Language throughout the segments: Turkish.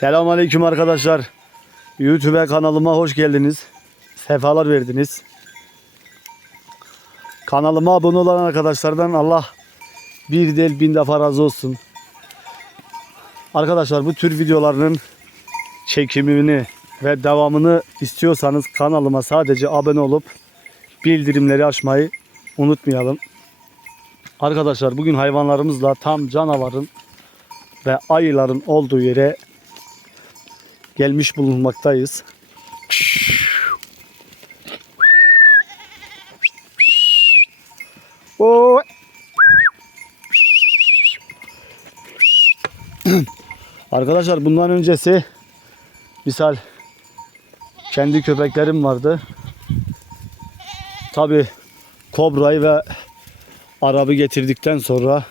Selamünaleyküm arkadaşlar. YouTube kanalıma hoş geldiniz. Sefalar verdiniz. Kanalıma abone olan arkadaşlardan Allah bir değil bin defa razı olsun. Arkadaşlar bu tür videolarının çekimini ve devamını istiyorsanız kanalıma sadece abone olup bildirimleri açmayı unutmayalım. Arkadaşlar bugün hayvanlarımızla tam canavarın ve ayıların olduğu yere gelmiş bulunmaktayız. Oo. Arkadaşlar bundan öncesi misal kendi köpeklerim vardı. Tabi kobrayı ve arabı getirdikten sonra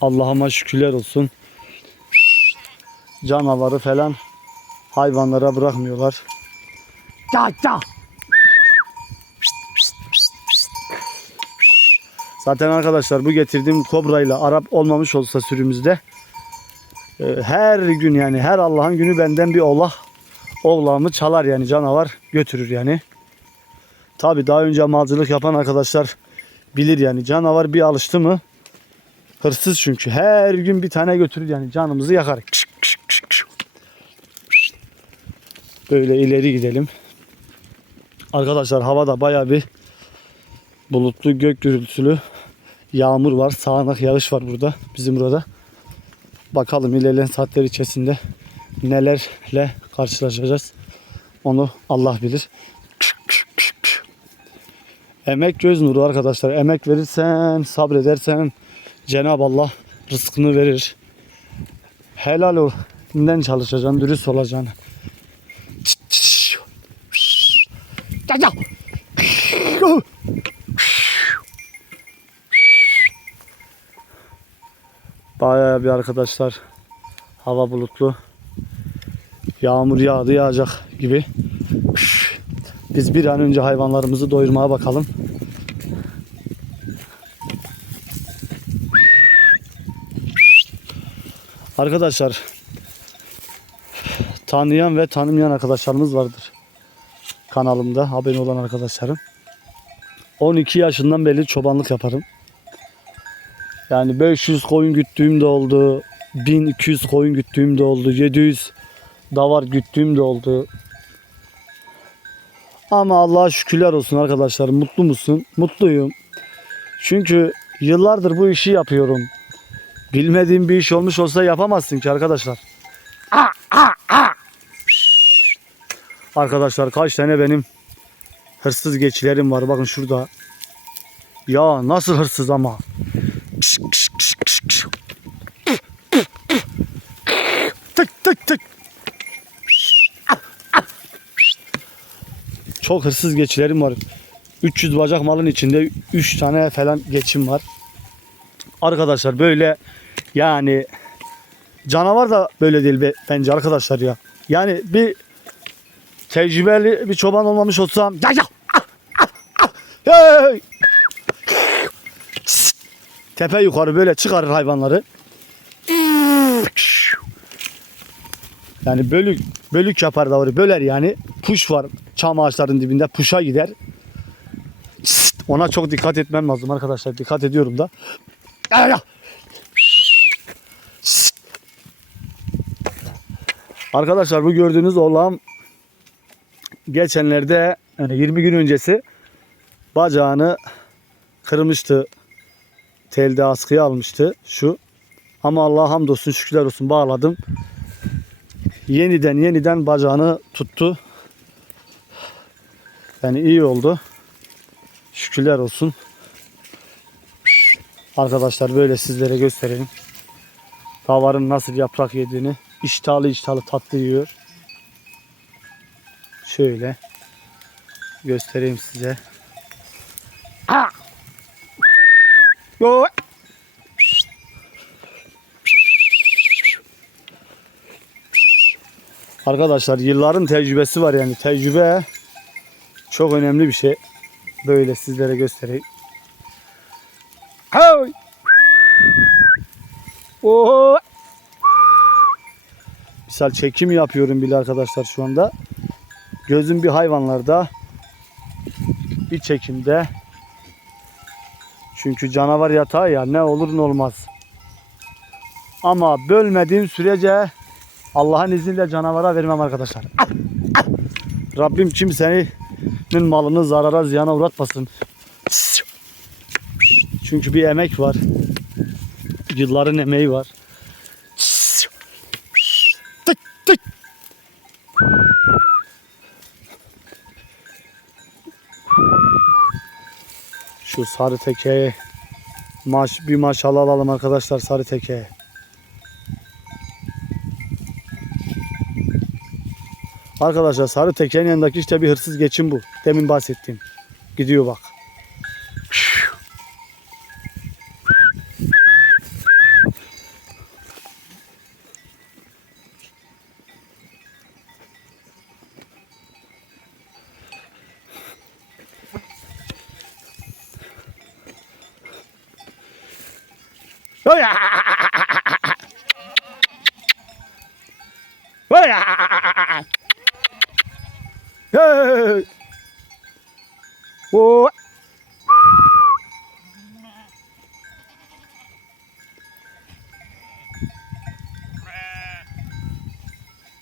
Allah'ıma şükürler olsun canavarı falan hayvanlara bırakmıyorlar. Ya ya. Zaten arkadaşlar bu getirdiğim kobrayla Arap olmamış olsa sürümüzde e, her gün yani her Allah'ın günü benden bir oğlak oğlağımı çalar yani canavar götürür yani. Tabi daha önce malcılık yapan arkadaşlar bilir yani canavar bir alıştı mı hırsız çünkü her gün bir tane götürür yani canımızı yakar. Böyle ileri gidelim. Arkadaşlar havada baya bir bulutlu gök gürültülü yağmur var. Sağanak yağış var burada. Bizim burada. Bakalım ilerleyen saatler içerisinde nelerle karşılaşacağız. Onu Allah bilir. Emek göz nuru arkadaşlar. Emek verirsen, sabredersen Cenab-ı Allah rızkını verir. Helal ol. Neden çalışacaksın, dürüst olacaksın. Bayağı bir arkadaşlar hava bulutlu. Yağmur yağdı yağacak gibi. Biz bir an önce hayvanlarımızı doyurmaya bakalım. Arkadaşlar tanıyan ve tanımayan arkadaşlarımız vardır. Kanalımda abone olan arkadaşlarım. 12 yaşından beri çobanlık yaparım. Yani 500 koyun güttüğüm de oldu. 1200 koyun güttüğüm de oldu. 700 davar güttüğüm de oldu. Ama Allah'a şükürler olsun arkadaşlar. Mutlu musun? Mutluyum. Çünkü yıllardır bu işi yapıyorum. Bilmediğim bir iş olmuş olsa yapamazsın ki arkadaşlar. Arkadaşlar kaç tane benim hırsız geçilerim var. Bakın şurada. Ya nasıl hırsız ama. Tık tık tık. Çok hırsız geçilerim var. 300 bacak malın içinde 3 tane falan geçim var. Arkadaşlar böyle yani canavar da böyle değil be, bence arkadaşlar ya. Yani bir tecrübeli bir çoban olmamış olsam ya ya ah, ah, ah, tepe yukarı böyle çıkarır hayvanları. Yani bölük bölük yapar davranı böler yani. Puş var çam ağaçlarının dibinde puşa gider. Ona çok dikkat etmem lazım arkadaşlar. Dikkat ediyorum da. Ya ya. Arkadaşlar bu gördüğünüz oğlan geçenlerde yani 20 gün öncesi bacağını kırmıştı. Telde askıya almıştı şu. Ama Allah'a hamdolsun şükürler olsun bağladım. Yeniden yeniden bacağını tuttu. Yani iyi oldu. Şükürler olsun. Arkadaşlar böyle sizlere göstereyim. Davarın nasıl yaprak yediğini. İştahlı iştahlı tatlı yiyor. Şöyle göstereyim size. Arkadaşlar yılların tecrübesi var yani tecrübe çok önemli bir şey. Böyle sizlere göstereyim. Hey! Oo! Misal çekim yapıyorum bile arkadaşlar şu anda. Gözüm bir hayvanlarda. Bir çekimde. Çünkü canavar yatağı ya ne olur ne olmaz. Ama bölmediğim sürece Allah'ın izniyle canavara vermem arkadaşlar. Rabbim kimsenin malını zarara ziyana uğratmasın. Çünkü bir emek var. Yılların emeği var. Şu sarı tekeyi maş, bir maşallah alalım arkadaşlar sarı tekeye. Arkadaşlar sarı tekenin yanındaki işte bir hırsız geçim bu. Demin bahsettiğim. Gidiyor bak. Whoa.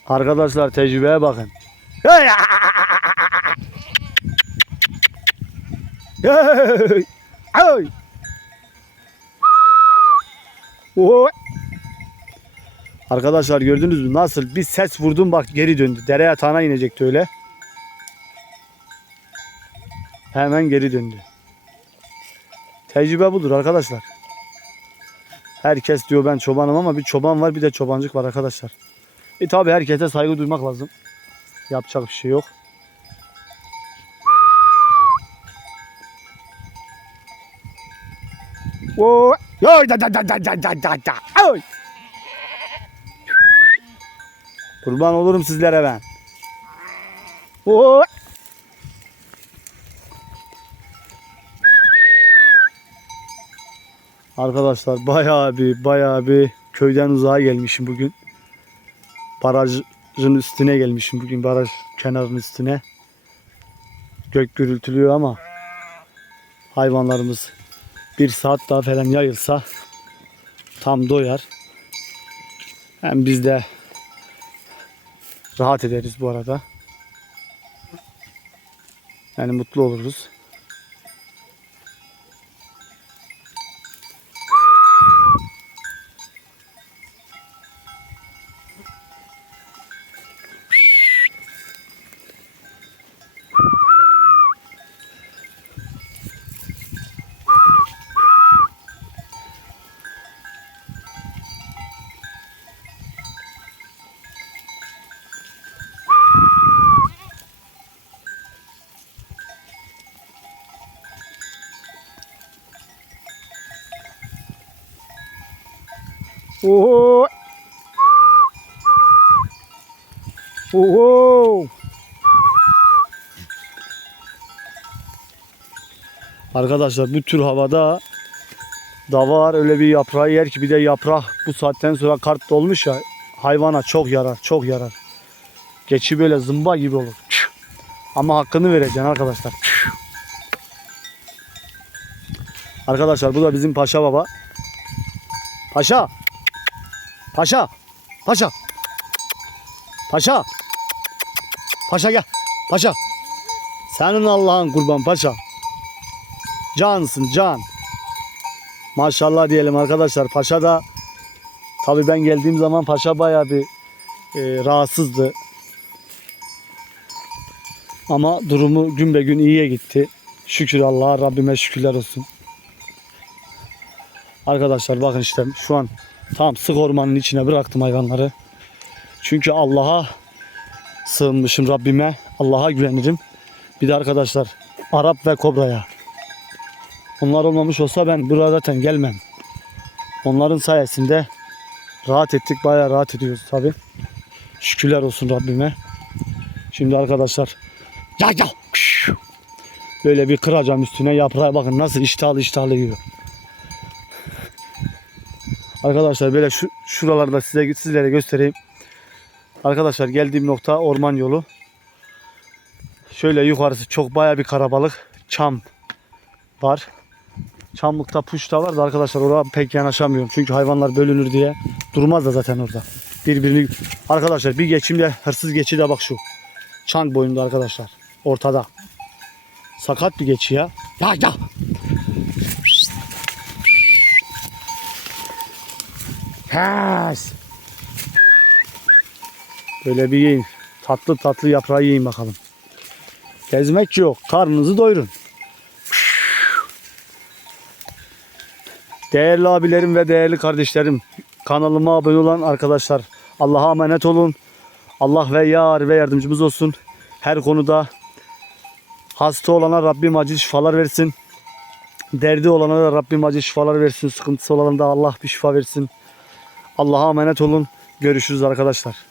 Arkadaşlar tecrübeye bakın. Hey. Hey. Hey! Oo! Arkadaşlar gördünüz mü nasıl bir ses vurdum bak geri döndü. Dere yatağına inecekti öyle. Hemen geri döndü. Tecrübe budur arkadaşlar. Herkes diyor ben çobanım ama bir çoban var bir de çobancık var arkadaşlar. E tabi herkese saygı duymak lazım. Yapacak bir şey yok. Oo! Yo da da da da da da da. Oy. Kurban olurum sizlere ben. Oo. Arkadaşlar bayağı bir bayağı bir köyden uzağa gelmişim bugün. Barajın üstüne gelmişim bugün baraj kenarının üstüne. Gök gürültülüyor ama hayvanlarımız bir saat daha falan yayılsa tam doyar. Hem biz de rahat ederiz bu arada. Yani mutlu oluruz. Oo. Oo. Arkadaşlar bu tür havada da var öyle bir yaprağı yer ki bir de yaprak bu saatten sonra kart dolmuş ya hayvana çok yarar çok yarar. Geçi böyle zımba gibi olur. Ama hakkını vereceksin arkadaşlar. Arkadaşlar bu da bizim Paşa Baba. Paşa. Paşa. Paşa. Paşa. Paşa gel. Paşa. Senin Allah'ın kurban paşa. Cansın can. Maşallah diyelim arkadaşlar. Paşa da tabii ben geldiğim zaman paşa bayağı bir e, rahatsızdı. Ama durumu gün be gün iyiye gitti. Şükür Allah'a Rabbime şükürler olsun. Arkadaşlar bakın işte şu an tam sık ormanın içine bıraktım hayvanları. Çünkü Allah'a sığınmışım Rabbime. Allah'a güvenirim. Bir de arkadaşlar Arap ve Kobra'ya. Onlar olmamış olsa ben buraya zaten gelmem. Onların sayesinde rahat ettik. Bayağı rahat ediyoruz tabi. Şükürler olsun Rabbime. Şimdi arkadaşlar ya ya böyle bir kıracağım üstüne yaprağa bakın nasıl iştahlı iştahlı yiyor. Arkadaşlar böyle şu şuralarda size sizlere göstereyim. Arkadaşlar geldiğim nokta orman yolu. Şöyle yukarısı çok baya bir karabalık. Çam var. Çamlıkta puşta var da arkadaşlar oraya pek yanaşamıyorum. Çünkü hayvanlar bölünür diye. Durmaz da zaten orada. Birbirini... Arkadaşlar bir geçimde hırsız geçi de bak şu. Çank boyunda arkadaşlar. Ortada. Sakat bir geçi ya. Ya ya. Pes. Böyle bir yiyin. Tatlı tatlı yaprağı yiyin bakalım. Gezmek yok. Karnınızı doyurun. Değerli abilerim ve değerli kardeşlerim. Kanalıma abone olan arkadaşlar. Allah'a emanet olun. Allah ve yar ve yardımcımız olsun. Her konuda hasta olana Rabbim acil şifalar versin. Derdi olana da Rabbim acil şifalar versin. Sıkıntısı olana da Allah bir şifa versin. Allah'a emanet olun. Görüşürüz arkadaşlar.